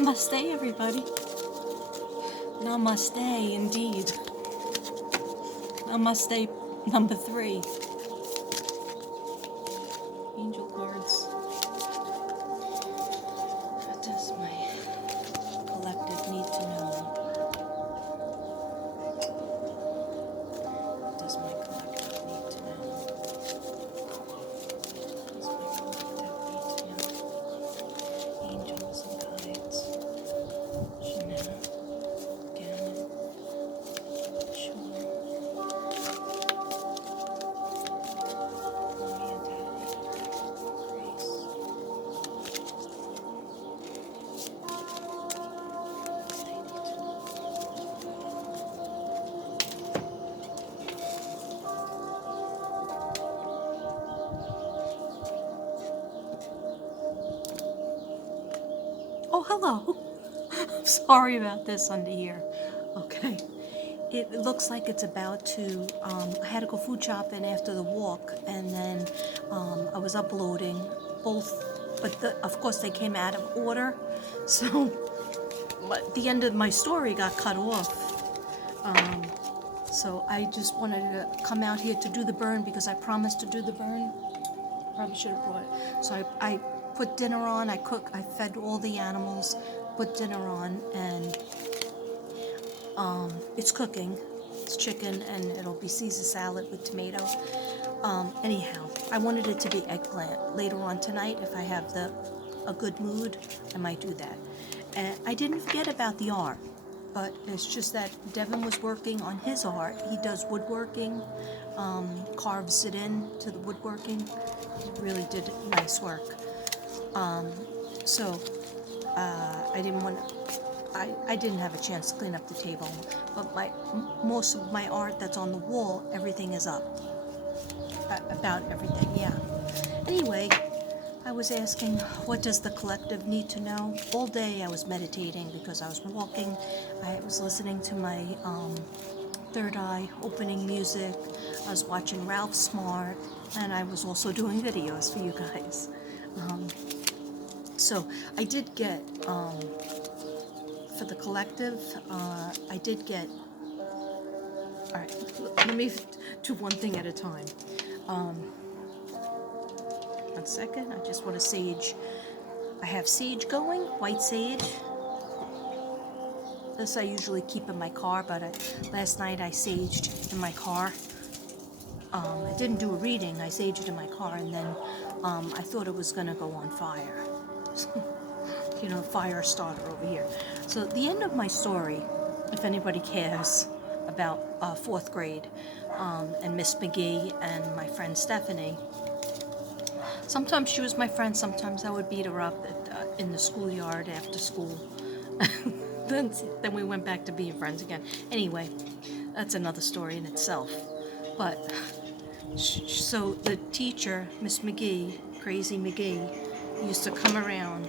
Namaste, everybody. Namaste, indeed. Namaste, number 3. Angel cards. What does my collective need to know? What does my collective need to know? What does my collective need to know? Angels and guides. Chanel. Gamma. Sure. Mommy and Daddy. Grace. They need to know. Oh, hello. I'm sorry about this under here. Okay. It looks like it's about to, I had to go food shopping after the walk, and then I was uploading both, but of course they came out of order, so the end of my story got cut off. So I just wanted to come out here to do the burn because I promised to do the burn. Probably should have brought it. So I put dinner on, I fed all the animals, put dinner on, and it's cooking. It's chicken, and it'll be Caesar salad with tomato. Anyhow, I wanted it to be eggplant. Later on tonight, if I have a good mood, I might do that. And I didn't forget about the art, but it's just that Devin was working on his art. He does woodworking, carves it in to the woodworking. He really did nice work. So I didn't want to. I didn't have a chance to clean up the table, but most of my art that's on the wall, everything is up. About everything, yeah. Anyway, I was asking, what does the collective need to know? All day I was meditating because I was walking. I was listening to my third eye opening music. I was watching Ralph Smart, and I was also doing videos for you guys. So I did get, for the collective, I did get, all right, let me do one thing at a time. 1 second, I just want to sage. I have sage going, white sage. This I usually keep in my car, but last night I saged in my car. I didn't do a reading, I saged in my car, and then I thought it was going to go on fire. You know, fire starter over here. So the end of my story, if anybody cares about 4th grade and Miss McGee and my friend Stephanie. Sometimes she was my friend, sometimes I would beat her up in the schoolyard after school. then we went back to being friends again. Anyway, that's another story in itself. But, so the teacher, Miss McGee, Crazy McGee, used to come around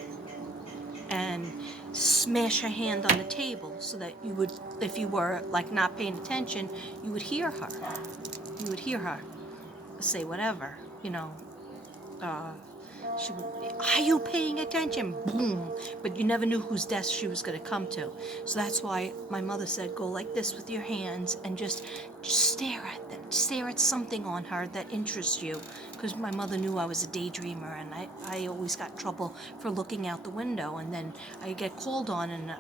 and smash her hand on the table so that you would, if you were like not paying attention, you would hear her. You would hear her say whatever, you know. She would, are you paying attention? Boom. But you never knew whose desk she was going to come to. So that's why my mother said, go like this with your hands and just stare at them. Stare at something on her that interests you. Because my mother knew I was a daydreamer, and I always got trouble for looking out the window. And then I get called on, and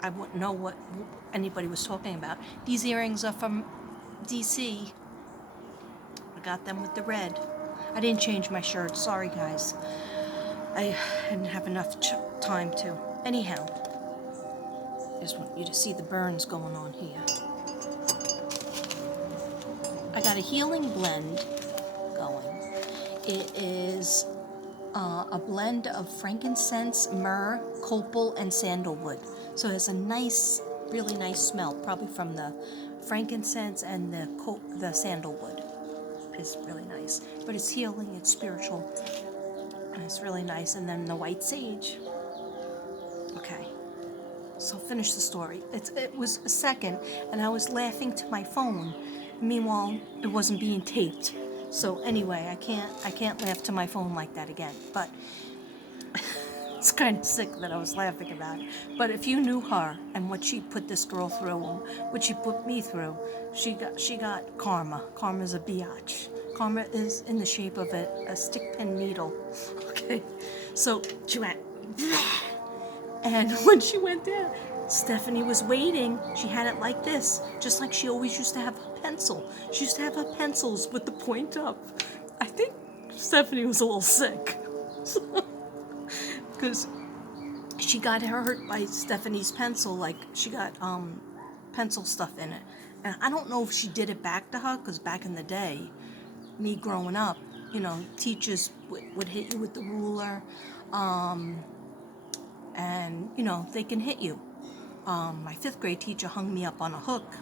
I wouldn't know what anybody was talking about. These earrings are from DC. I got them with the red. I didn't change my shirt. Sorry, guys. I didn't have enough time to. Anyhow, I just want you to see the burns going on here. I got a healing blend going. It is a blend of frankincense, myrrh, copal, and sandalwood. So it has a nice, really nice smell, probably from the frankincense and the sandalwood. It's really nice, but it's healing, it's spiritual, and it's really nice. And then the white sage. Okay, so finish the story. It was a second, and I was laughing to my phone. Meanwhile, it wasn't being taped. So anyway, I can't laugh to my phone like that again. But It's kind of sick that I was laughing about it. But if you knew her and what she put this girl through, and what she put me through, she got karma. Karma's a biatch. Karma is in the shape of a stick pin needle. Okay, so she went, and when she went down, Stephanie was waiting. She had it like this, just like she always used to have a pencil. She used to have her pencils with the point up. I think Stephanie was a little sick. Because she got hurt by Stephanie's pencil, like she got pencil stuff in it. And I don't know if she did it back to her, because back in the day, me growing up, teachers would hit you with the ruler, and, they can hit you. My 5th grade teacher hung me up on a hook,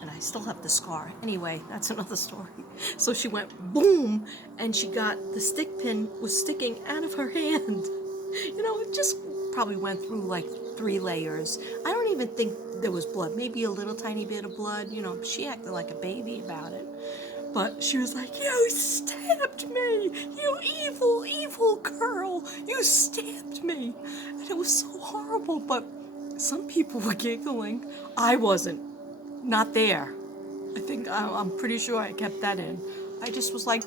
and I still have the scar. Anyway, that's another story. So she went boom, and she got the stick pin was sticking out of her hand. It just probably went through like 3 layers. I don't even think there was blood, maybe a little tiny bit of blood. She acted like a baby about it. But she was like, "You stabbed me! You evil, evil girl! You stabbed me!" And it was so horrible, but some people were giggling. I wasn't. Not there. I think, I'm pretty sure I kept that in. I just was like,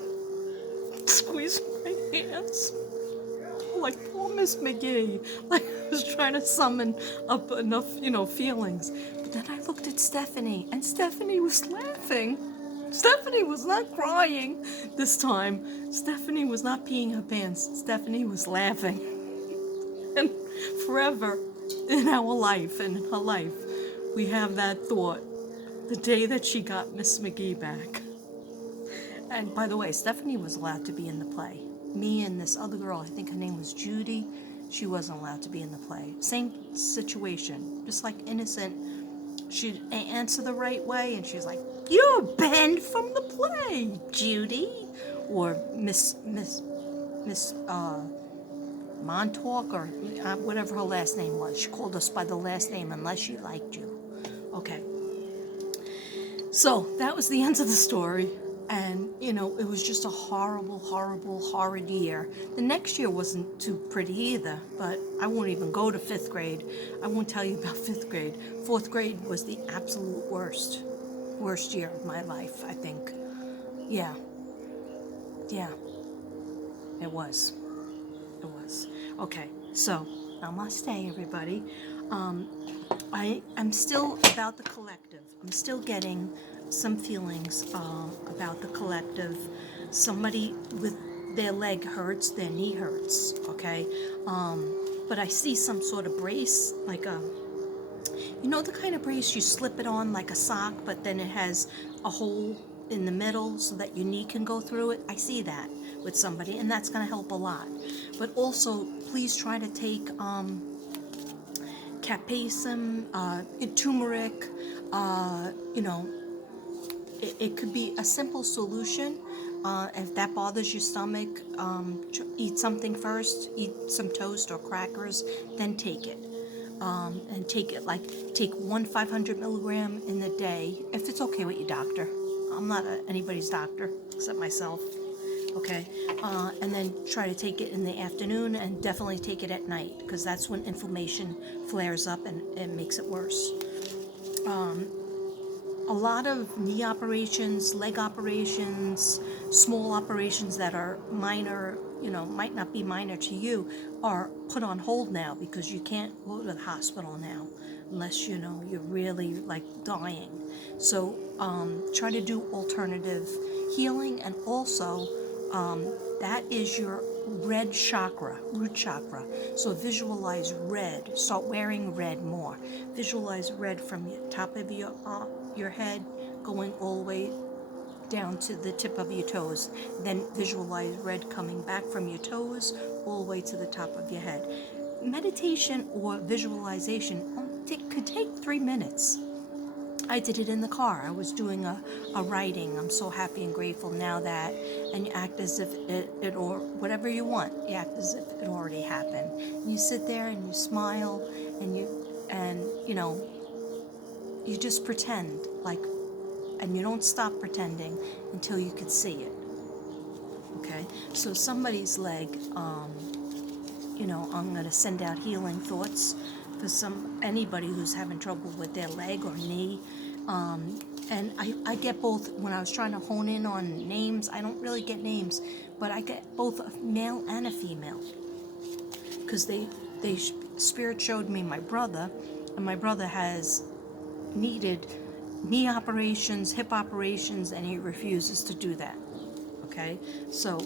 squeezing my hands. Like poor Miss McGee. Like I was trying to summon up enough, feelings. But then I looked at Stephanie, and Stephanie was laughing. Stephanie was not crying this time. Stephanie was not peeing her pants. Stephanie was laughing. And forever in our life and in her life, we have that thought. The day that she got Miss McGee back. And by the way, Stephanie was allowed to be in the play. Me and this other girl, I think her name was Judy, she wasn't allowed to be in the play. Same situation, just like innocent. She'd answer the right way, and she's like, "You're banned from the play, Judy," or Miss Montauk, or whatever her last name was. She called us by the last name unless she liked you. Okay. So that was the end of the story. And, it was just a horrible, horrible, horrid year. The next year wasn't too pretty either, but I won't even go to 5th grade. I won't tell you about 5th grade. 4th grade was the absolute worst year of my life, I think. Yeah. It was. Okay, so, namaste, everybody. I'm still about the collective. I'm still getting some feelings about the collective. Somebody with their leg hurts, their knee hurts, okay? But I see some sort of brace, like the kind of brace you slip it on like a sock, but then it has a hole in the middle so that your knee can go through it. I see that with somebody, and that's going to help a lot. But also, please try to take capsaicin, turmeric. It could be a simple solution. If that bothers your stomach, eat something first. Eat some toast or crackers, then take it. And take 1 500 milligram in the day, if it's okay with your doctor. I'm not anybody's doctor except myself. Okay, and then try to take it in the afternoon, and definitely take it at night, because that's when inflammation flares up and it makes it worse. A lot of knee operations, leg operations, small operations that are minor, might not be minor to you, are put on hold now, because you can't go to the hospital now unless you're really like dying. So try to do alternative healing, and also that is your red chakra, root chakra. So visualize red. Start wearing red more. Visualize red from the top of your head, going all the way down to the tip of your toes. Then visualize red coming back from your toes all the way to the top of your head. Meditation or visualization could take 3 minutes. I did it in the car. I was doing a writing. I'm so happy and grateful now that, and you act as if it or whatever you want. You act as if it already happened. And you sit there and you smile, and you just pretend and you don't stop pretending until you could see it. Okay, so somebody's leg I'm going to send out healing thoughts for anybody who's having trouble with their leg or knee. And I get both. When I was trying to hone in on names, I don't really get names, but I get both a male and a female. Because Spirit showed me my brother, and my brother has needed knee operations, hip operations, and he refuses to do that. Okay, so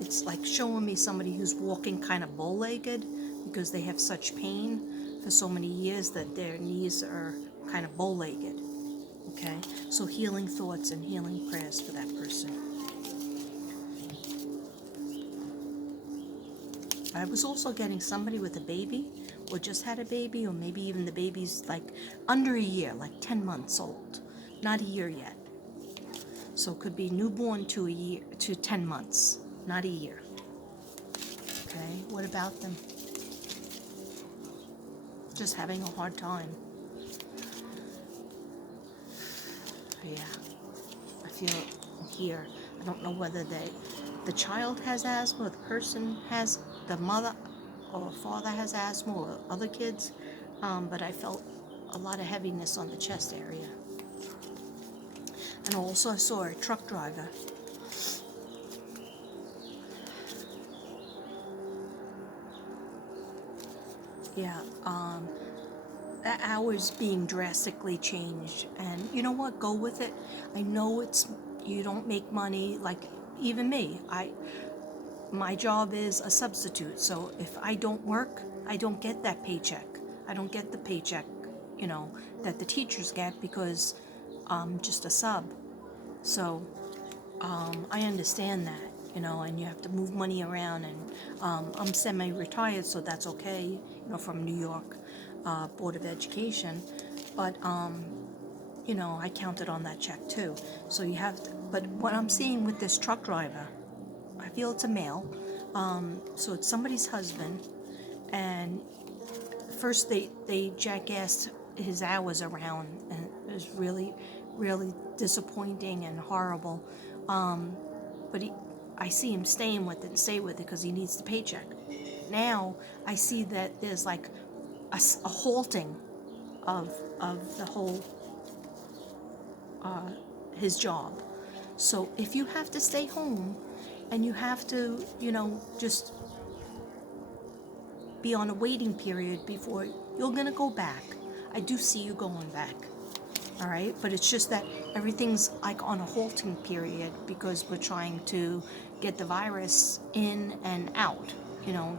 it's like showing me somebody who's walking kind of bow-legged because they have such pain for so many years that their knees are kind of bow-legged. Okay, so healing thoughts and healing prayers for that person. I was also getting somebody with a baby, or just had a baby, or maybe even the baby's like under a year, like 10 months old, not a year yet. So it could be newborn to a year to 10 months, not a year. Okay, what about them? Just having a hard time. Yeah, I feel it here. I don't know whether the child has asthma, or the person has, the mother or father has asthma, or other kids, but I felt a lot of heaviness on the chest area. And also I saw a truck driver. Yeah, the hours being drastically changed, and you know what, go with it. I know you don't make money, like even me. My job is a substitute, so if I don't work, I don't get that paycheck. I don't get the paycheck, that the teachers get, because I'm just a sub. So I understand that, and you have to move money around, and I'm semi-retired, so that's okay, from New York Board of Education, but I counted on that check too. So you have to, but what I'm seeing with this truck driver, I feel it's a male, so it's somebody's husband, and first they jackassed his hours around, and it was really, really disappointing and horrible. But I see him stay with it because he needs the paycheck. Now I see that there's like a halting of the whole his job. So if you have to stay home and you have to, just be on a waiting period before you're gonna go back, I do see you going back. All right, but it's just that everything's like on a halting period because we're trying to get the virus in and out,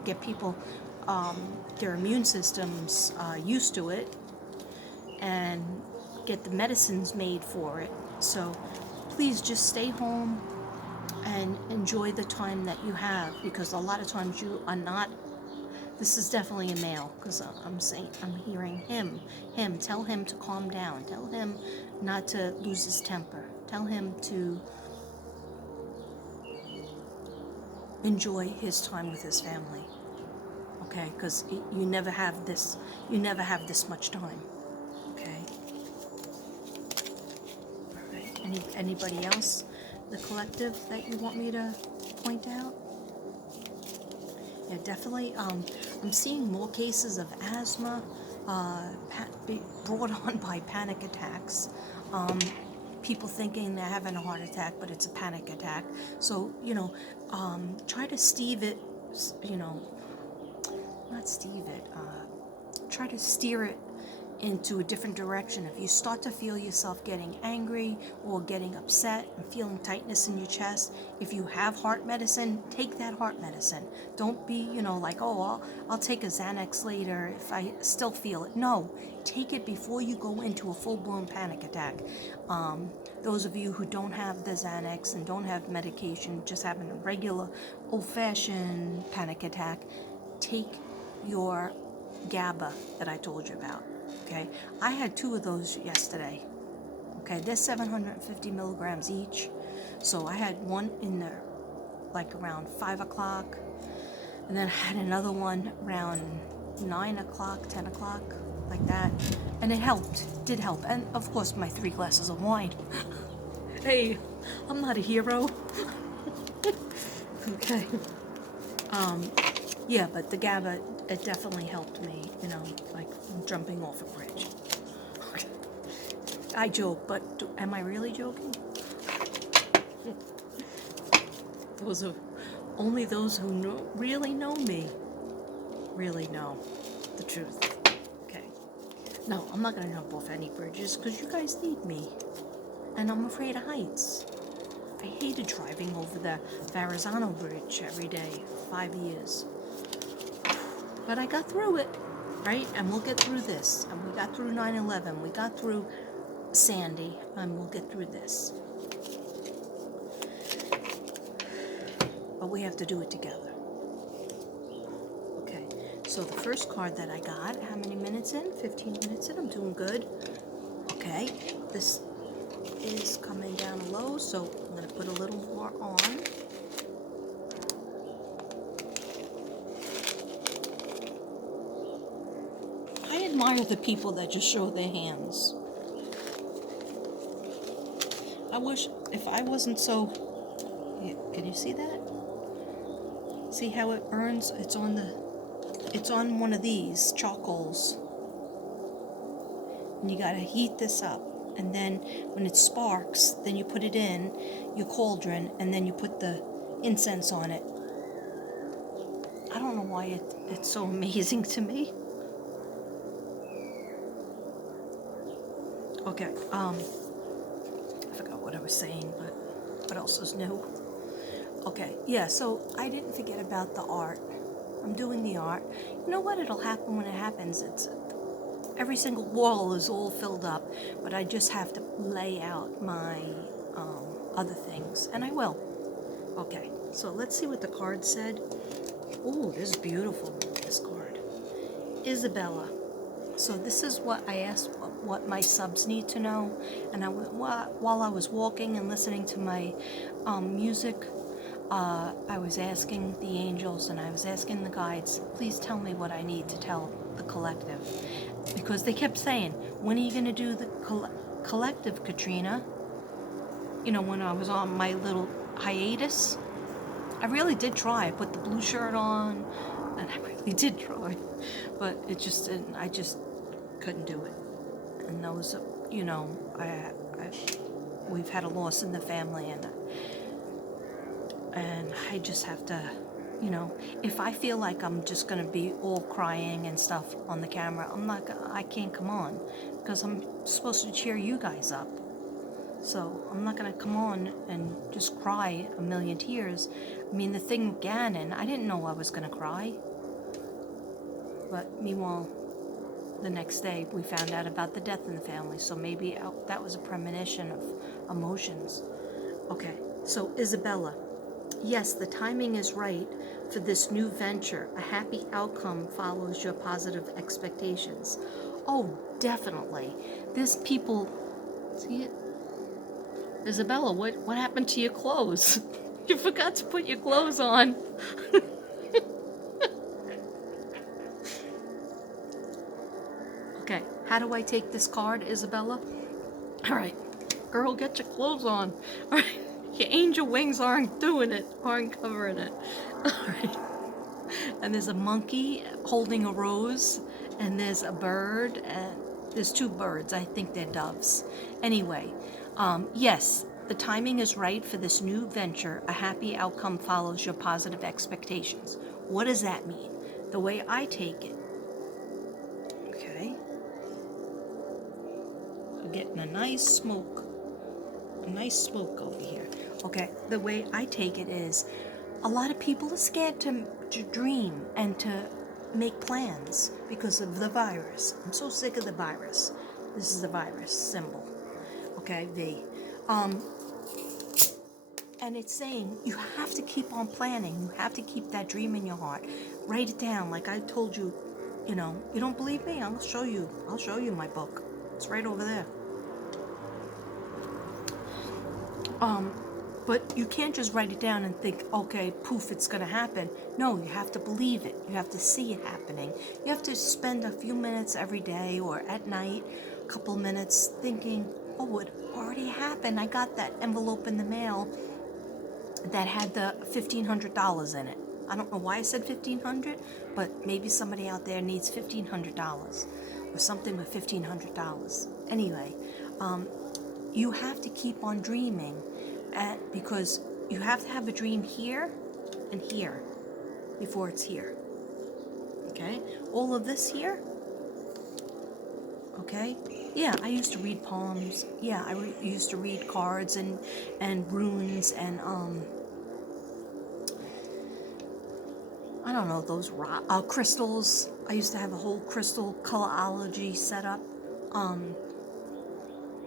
get people, their immune systems used to it, and get the medicines made for it. So please just stay home and enjoy the time that you have, because a lot of times you are not. This is definitely a male, because I'm hearing him. Tell him to calm down. Tell him not to lose his temper. Tell him to enjoy his time with his family. Okay, because you never have this. You never have this much time. Okay. All right. Anybody else, the collective, that you want me to point out? Yeah, definitely. I'm seeing more cases of asthma brought on by panic attacks. People thinking they're having a heart attack, but it's a panic attack. So, try to try to steer it into a different direction. If you start to feel yourself getting angry or getting upset and feeling tightness in your chest, if you have heart medicine, take that heart medicine. Don't be, like, oh, I'll take a Xanax later if I still feel it. No, take it before you go into a full-blown panic attack. Those of you who don't have the Xanax and don't have medication, just having a regular old-fashioned panic attack, take your GABA that I told you about. Okay, I had 2 of those yesterday. Okay, they're 750 milligrams each. So I had one in there like around 5 o'clock, and then I had another one around 9 o'clock, 10 o'clock, like that. And it did help. And of course, my 3 glasses of wine. Hey, I'm not a hero. Okay. Yeah, but the GABA, it definitely helped me, like jumping off a bridge. I joke, but am I really joking? Those are only those who really know me really know the truth. Okay. No, I'm not gonna jump off any bridges because you guys need me, and I'm afraid of heights. I hated driving over the Verrazano Bridge every day, 5 years. But I got through it, right? And we'll get through this. And we got through 9/11. We got through Sandy, and we'll get through this. But we have to do it together. Okay, so the first card that I got, how many minutes in? 15 minutes in, I'm doing good. Okay, this is coming down low, so I'm going to put a little more on. I admire the people that just show their hands. I wish if I wasn't so... Can you see that? See how it burns? It's on one of these charcoals. And you gotta heat this up. And then when it sparks, then you put it in your cauldron and then you put the incense on it. I don't know why it's so amazing to me. Okay, I forgot what I was saying, but what else is new? Okay, yeah, so I didn't forget about the art. I'm doing the art. You know what? It'll happen when it happens. It's every single wall is all filled up, but I just have to lay out my other things, and I will. Okay, so let's see what the card said. Oh, this is beautiful, this card. Isabella. So this is what I asked what my subs need to know, and while I was walking and listening to my music, I was asking the angels and I was asking the guides, please tell me what I need to tell the collective. Because they kept saying, when are you going to do the collective, Katrina? When I was on my little hiatus. I really did try. I put the blue shirt on, and I really did try. But it just didn't, I just couldn't do it. And those, we've had a loss in the family, and I just have to, if I feel like I'm just going to be all crying and stuff on the camera, I can't come on, because I'm supposed to cheer you guys up. So I'm not going to come on and just cry a million tears. I mean, the thing with Gannon, I didn't know I was going to cry. But meanwhile, the next day we found out about the death in the family, so maybe that was a premonition of emotions. Okay, so Isabella. Yes, the timing is right for this new venture. A happy outcome follows your positive expectations. Oh, definitely. There's people... See it? Isabella, what happened to your clothes? You forgot to put your clothes on. Okay, how do I take this card, Isabella? All right, girl, get your clothes on. All right, your angel wings aren't doing it, aren't covering it. All right. And there's a monkey holding a rose, and there's a bird, and there's two birds. I think they're doves. Anyway, yes, the timing is right for this new venture. A happy outcome follows your positive expectations. What does that mean? The way I take it. Okay. We're getting a nice smoke over here. Okay, the way I take it is, a lot of people are scared to dream and to make plans because of the virus. I'm so sick of the virus. This is the virus symbol. Okay, V. And it's saying you have to keep on planning. You have to keep that dream in your heart. Write it down. Like I told you, you don't believe me? I'll show you. I'll show you my book. It's right over there. But you can't just write it down and think, okay, poof, it's going to happen. No, you have to believe it. You have to see it happening. You have to spend a few minutes every day or at night, a couple minutes thinking, oh, it already happened. I got that envelope in the mail that had the $1,500 in it. I don't know why I said $1,500, but maybe somebody out there needs $1,500 or something with $1,500. Anyway, you have to keep on dreaming, because you have to have a dream here and here before it's here. Okay? All of this here. Okay? Yeah, I used to read poems. Yeah, I used to read cards and runes and I don't know, those crystals. I used to have a whole crystal colorology set up.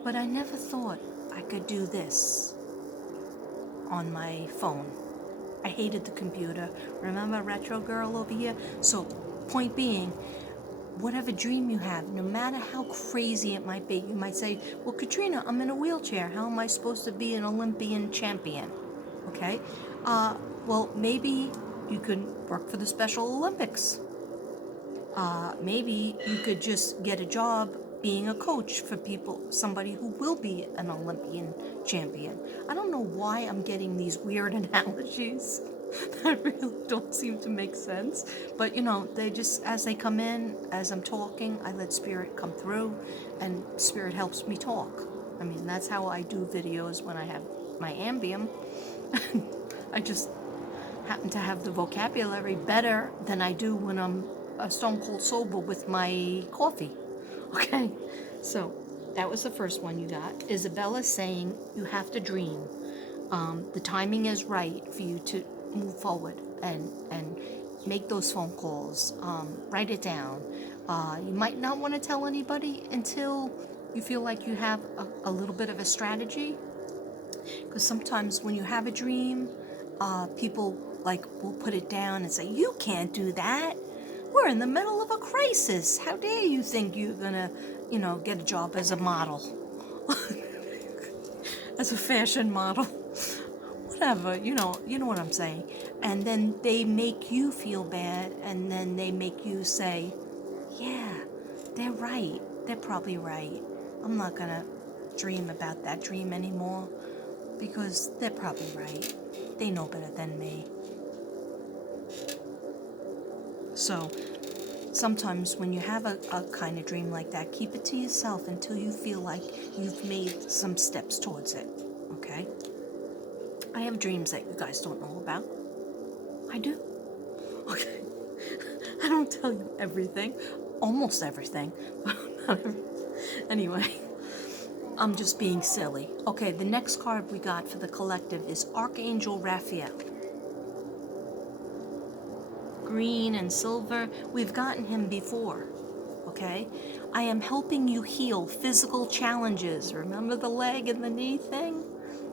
But I never thought I could do this on my phone. I hated the computer. Remember Retro Girl over here? So, point being, whatever dream you have, no matter how crazy it might be, you might say, well, Katrina, I'm in a wheelchair. How am I supposed to be an Olympian champion? Okay? Well, maybe you could work for the Special Olympics. Maybe you could just get a job being a coach for somebody who will be an Olympian champion. I don't know why I'm getting these weird analogies that really don't seem to make sense. But they just, as they come in, as I'm talking, I let Spirit come through, and Spirit helps me talk. I mean, that's how I do videos when I have my Ambien. I just happen to have the vocabulary better than I do when I'm stone cold sober with my coffee. Okay, so that was the first one you got. Isabella saying you have to dream. The timing is right for you to move forward and make those phone calls. Write it down. You might not want to tell anybody until you feel like you have a little bit of a strategy. Because sometimes when you have a dream, people will put it down and say, you can't do that. We're in the middle of a crisis. How dare you think you're gonna, get a job as a model, as a fashion model, whatever. You know what I'm saying. And then they make you feel bad, and then they make you say, yeah, they're right. They're probably right. I'm not gonna dream about that dream anymore because they're probably right. They know better than me. So sometimes when you have a kind of dream like that, keep it to yourself until you feel like you've made some steps towards it, okay? I have dreams that you guys don't know about. I do. Okay. I don't tell you everything. Almost everything. But not everything. Anyway, I'm just being silly. Okay, the next card we got for the collective is Archangel Raphael. Green and silver. We've gotten him before, okay? I am helping you heal physical challenges. Remember the leg and the knee thing?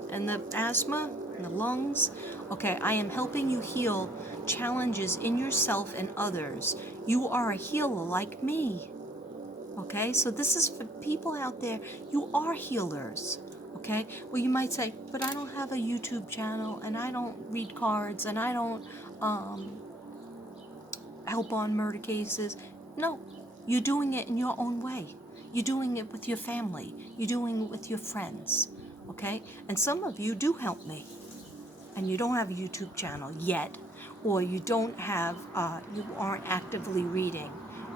And the asthma and the lungs? Okay, I am helping you heal challenges in yourself and others. You are a healer like me. Okay, so this is for people out there. You are healers. Okay, well, you might say, but I don't have a YouTube channel, and I don't read cards, and I don't help on murder cases. No, you're doing it in your own way. You're doing it with your family. You're doing it with your friends. Okay, and some of you do help me, and you don't have a YouTube channel yet, or you don't have, you aren't actively reading.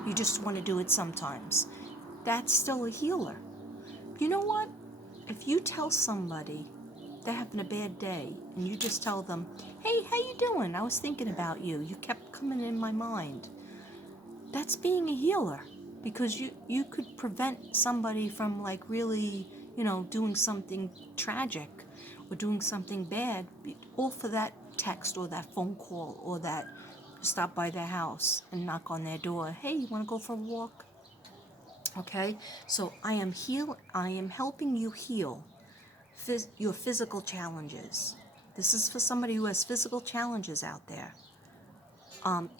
You just want to do it sometimes. That's still a healer. You know what? If you tell somebody they're having a bad day and you just tell them, hey, how you doing? I was thinking about you. You kept coming in my mind. That's being a healer, because you could prevent somebody from really, doing something tragic or doing something bad, all for that text or that phone call or that stop by their house and knock on their door. Hey, you want to go for a walk? Okay, so I am helping you heal your physical challenges. This is for somebody who has physical challenges out there,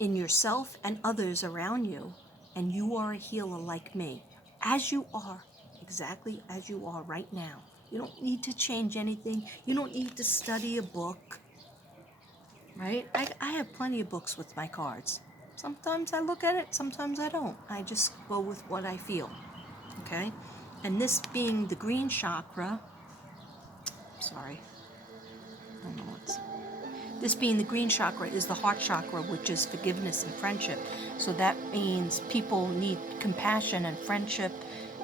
in yourself and others around you, and you are a healer like me, as you are, exactly as you are right now. You don't need to change anything. You don't need to study a book, right? I have plenty of books with my cards. Sometimes I look at it, sometimes I don't. I just go with what I feel, okay? And this being the green chakra, sorry, I don't know what's, This being the green chakra is the heart chakra, which is forgiveness and friendship. So that means people need compassion and friendship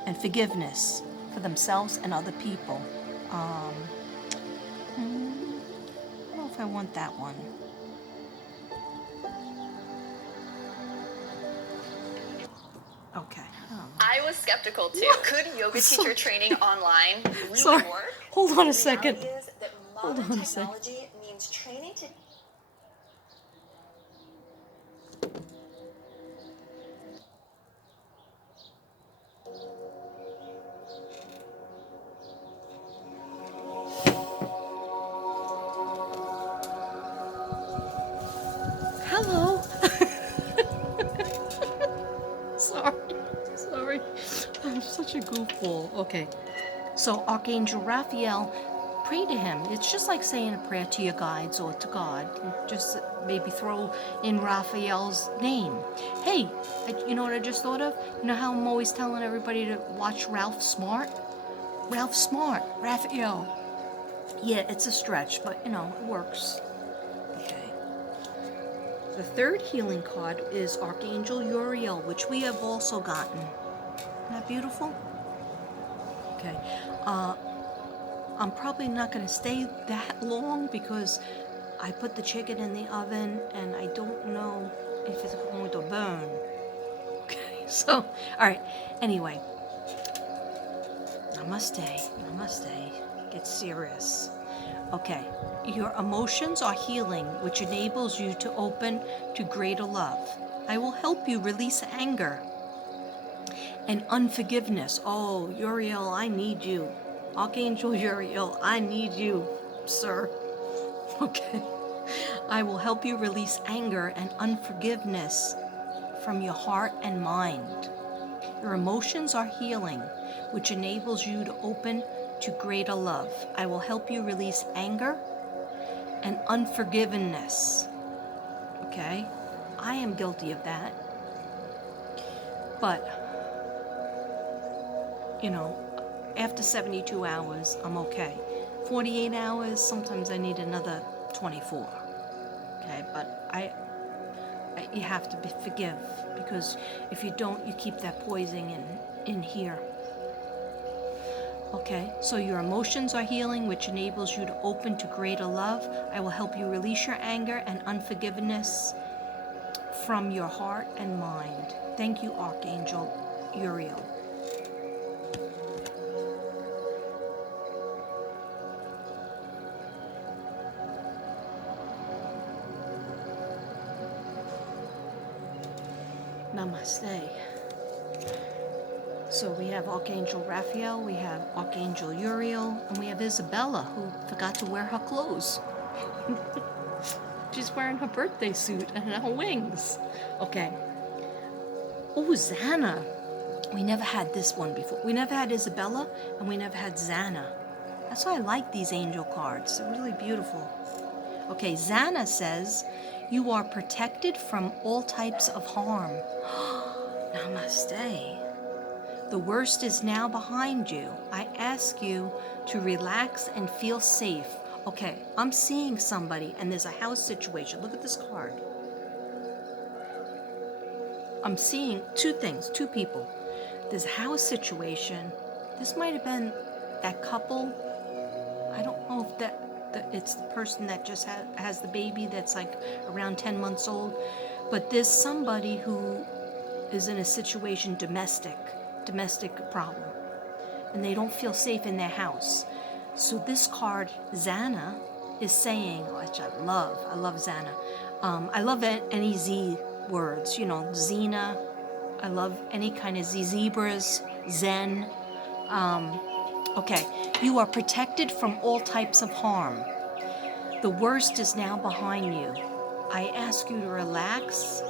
and forgiveness for themselves and other people. I don't know if I want that one. Okay. I was skeptical too. Could yoga teacher training online really Sorry. work? Hold on a second. The reality is that Hold modern on a second. technology means training to Hello. Sorry. I'm such a goofball. Okay. So Archangel Raphael, pray to him. It's just like saying a prayer to your guides or to God. Just maybe throw in Raphael's name. Hey, you know what I just thought of? You know how I'm always telling everybody to watch Ralph Smart? Ralph Smart, Raphael. Yeah, it's a stretch, but you know, it works. Okay. The third healing card is Archangel Uriel, which we have also gotten. Isn't that beautiful? Okay. I'm probably not going to stay that long because I put the chicken in the oven and I don't know if it's going to burn. Okay, so, all right. Anyway, namaste. Get serious. Okay, your emotions are healing, which enables you to open to greater love. I will help you release anger and unforgiveness. Oh, Uriel, I need you. Archangel Uriel, I need you, sir. Okay. I will help you release anger and unforgiveness from your heart and mind. Your emotions are healing, which enables you to open to greater love. I will help you release anger and unforgiveness. Okay? I am guilty of that. But, you know, after 72 hours, I'm okay. 48 hours, sometimes I need another 24. Okay? But you have to forgive, because if you don't, you keep that poison in here. Okay, so your emotions are healing, which enables you to open to greater love. I will help you release your anger and unforgiveness from your heart and mind. Thank you, Archangel Uriel. Namaste. So we have Archangel Raphael, we have Archangel Uriel, and we have Isabella, who forgot to wear her clothes. She's wearing her birthday suit and her wings. Okay. Oh, Xana. We never had this one before. We never had Isabella, and we never had Xana. That's why I like these angel cards. They're really beautiful. Okay, Xana says, you are protected from all types of harm. Namaste. The worst is now behind you. I ask you to relax and feel safe. Okay, I'm seeing somebody and there's a house situation. Look at this card. I'm seeing two things, two people. There's a house situation. This might have been that couple. I don't know if it's the person that just has the baby that's like around 10 months old. But there's somebody who is in a situation, domestic problem, and they don't feel safe in their house. So this card, Xana, is saying, which I love Xana. I love any Z words, Xena. I love any kind of Z, zebras, Zen. Okay, you are protected from all types of harm. The worst is now behind you. I ask you to relax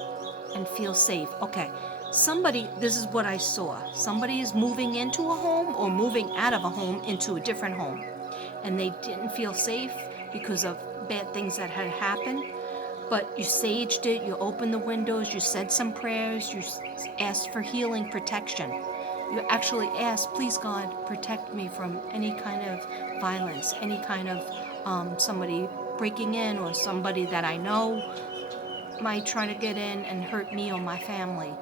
and feel safe. Okay, this is what I saw. Somebody is moving into a home or moving out of a home into a different home. And they didn't feel safe because of bad things that had happened. But you saged it, you opened the windows, you said some prayers, you asked for healing, protection. You actually asked, please God, protect me from any kind of violence, any kind of somebody breaking in, or somebody that I know might try to get in and hurt me or my family.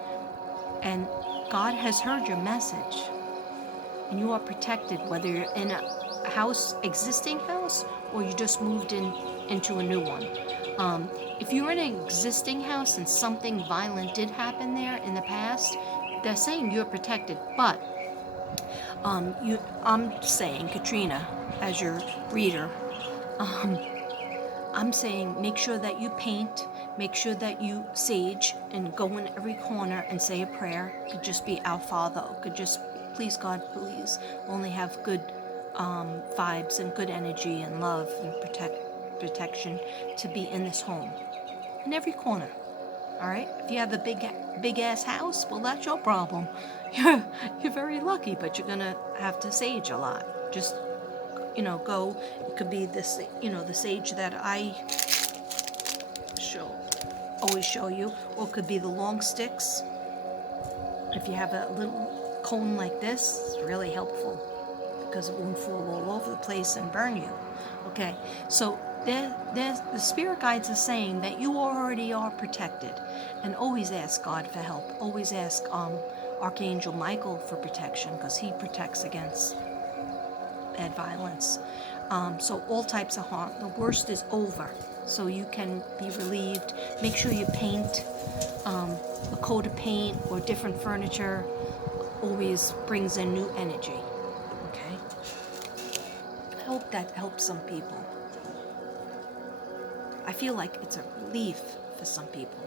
And God has heard your message, and you are protected, whether you're in a house, existing house, or you just moved into a new one. If you're in an existing house and something violent did happen there in the past, they're saying you're protected. But I'm saying, Katrina, as your reader, I'm saying make sure that you paint, make sure that you sage, and go in every corner and say a prayer. It could just be Our Father. It could just, please God, please, only have good vibes and good energy and love and protection to be in this home, in every corner. All right. If you have a big ass house, well, that's your problem. You're very lucky, but you're gonna have to sage a lot. Just go. It could be this, the sage that I always show you, or it could be the long sticks. If you have a little cone like this, it's really helpful because it won't fall all over the place and burn you. Okay, so there's the spirit guides are saying that you already are protected, and always ask God for help. Always ask Archangel Michael for protection, because he protects against bad violence. So all types of harm. The worst is over, so you can be relieved. Make sure you paint. A coat of paint or different furniture always brings in new energy. Okay? I hope that helps some people. I feel like it's a relief for some people.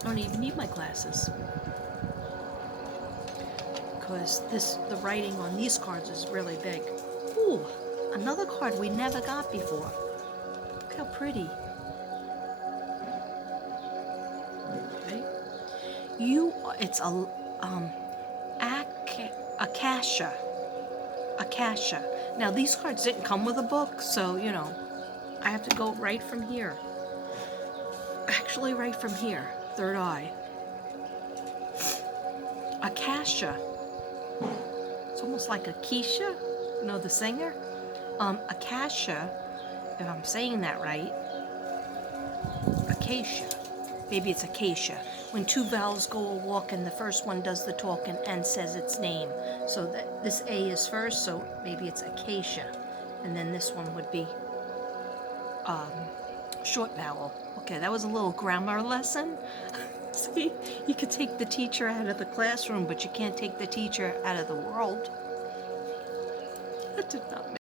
I don't even need my glasses, because the writing on these cards is really big. Ooh, another card we never got before. Look how pretty. Okay. It's Akasha. Akasha. Now these cards didn't come with a book, so I have to go right from here. Actually, right from here, third eye. Akasha. It's almost like Akeisha, the singer. Akasha, if I'm saying that right, acacia. Maybe it's acacia. When two vowels go a walk and the first one does the talking and says its name. So that this A is first, so maybe it's acacia. And then this one would be short vowel. Okay, that was a little grammar lesson. See, you could take the teacher out of the classroom, but you can't take the teacher out of the world. That did not